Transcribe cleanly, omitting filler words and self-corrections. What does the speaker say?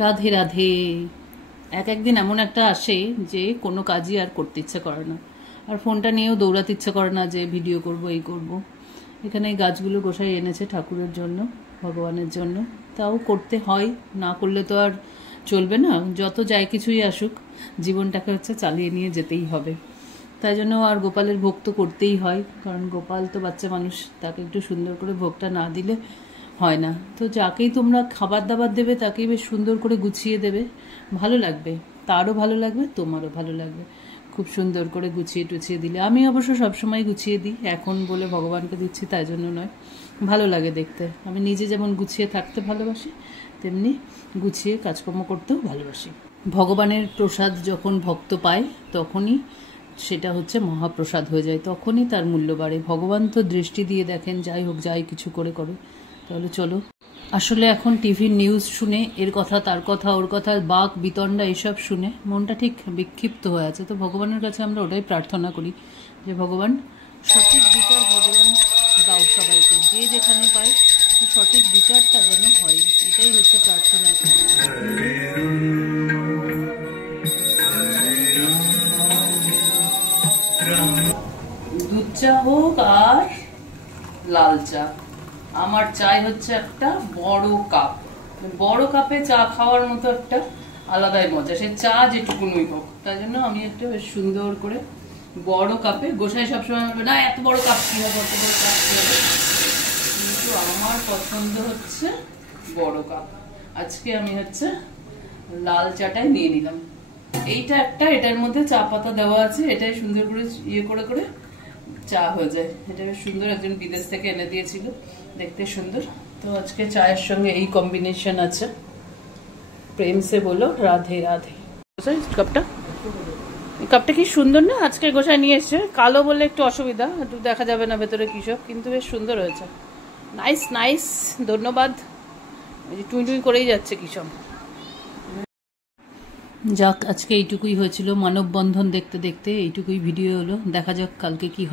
রাধে রাধে। একদিন এমন একটা আসে যে কোনো কাজই আর করতে ইচ্ছে করে না, আর ফোনটা নিয়েও দৌড়াতে ইচ্ছে করে না যে ভিডিও করব এই করব। এখানে এই গাছগুলো গোসাই এনেছে ঠাকুরের জন্য, ভগবানের জন্য, তাও করতে হয়, না করলে তো আর চলবে না। যত যাই কিছুই আসুক, জীবনটাকে চালিয়ে নিয়ে যেতেই হবে। তাই জন্য আর গোপালের ভোগ তো করতেই হয়, কারণ গোপাল তো বাচ্চা মানুষ, তাকে একটু সুন্দর করে ভোগটা না দিলে হয় না। তো যাকেই তোমরা খাবার দাবার দেবে তাকেই বেশ সুন্দর করে গুছিয়ে দেবে, ভালো লাগবে, তারও ভালো লাগবে, তোমারও ভালো লাগবে। খুব সুন্দর করে গুছিয়ে টুছিয়ে দিলে, আমি অবশ্য সবসময় গুছিয়ে দিই, এখন বলে ভগবানকে দিচ্ছি তাই জন্য নয়, ভালো লাগে দেখতে। আমি নিজে যেমন গুছিয়ে থাকতে ভালোবাসি, তেমনি গুছিয়ে কাজকর্ম করতেও ভালোবাসি। ভগবানের প্রসাদ যখন ভক্ত পায় তখনই সেটা মহাপ্রসাদ হয়ে যায়, তখনই তার মূল্য বাড়ে। ভগবান তো দৃষ্টি দিয়ে দেখেন, যাই হোক যাই কিছু করে করো। তাহলে চলো, আসলে এখন টিভির নিউজ শুনে এর কথা তার কথা ওর কথা বাক বিতণ্ডা এসব শুনে মনটা ঠিক বিক্ষিপ্ত হয়ে আছে। তো ভগবানের কাছে আমরা ওটাই প্রার্থনা করি যে ভগবান সঠিক বিচার ভগবান দাও সবাইকে, যে যেখানে পায় সে সঠিক বিচারটা যেন হয়, এটাই প্রার্থনা। দুধ চা হোক আর লাল চা, আমার চাই একটা বড় কাপ। বড় কাপে চা খাওয়ার মতো একটা আলাদাই মজা, সে চা যেটুকুনই হোক। তাই জন্য আমি একটা বেশ সুন্দর করে বড় কাপে, গোসাই সবসময় বলবে না এত বড় কাপ কি হবে, এত বড় কাপ কি হবে, কিন্তু আমার পছন্দ বড় কাপ। আজকে আমি লাল চাটাই নিয়ে নিলাম। এইটা একটা, এটার মধ্যে চা পাতা দেওয়া আছে, এটাই সুন্দর করে করে করে চা হয়ে যায়। এটা বেশ সুন্দর, একজন বিদেশ থেকে এনে দিয়েছিল, দেখতে সুন্দর। তো আজকে চায়ের সঙ্গে এই কম্বিনেশন আছে। প্রেম সে বলো রাধে রাধে। কাপটা কাপটা কি সুন্দর না, আজকে গোসাই নিয়ে এসছে। কালো বলে একটু অসুবিধা, একটু দেখা যাবে না ভেতরে কিসব, কিন্তু বেশ সুন্দর হয়েছে। নাইস নাইস, ধন্যবাদ। টুই টুই করেই যাচ্ছে কিসব। যাক, আজকে এইটুকুই হয়েছিল মানববন্ধন দেখতে দেখতে, এইটুকুই ভিডিও হলো। দেখা যাক কালকে কি হয়।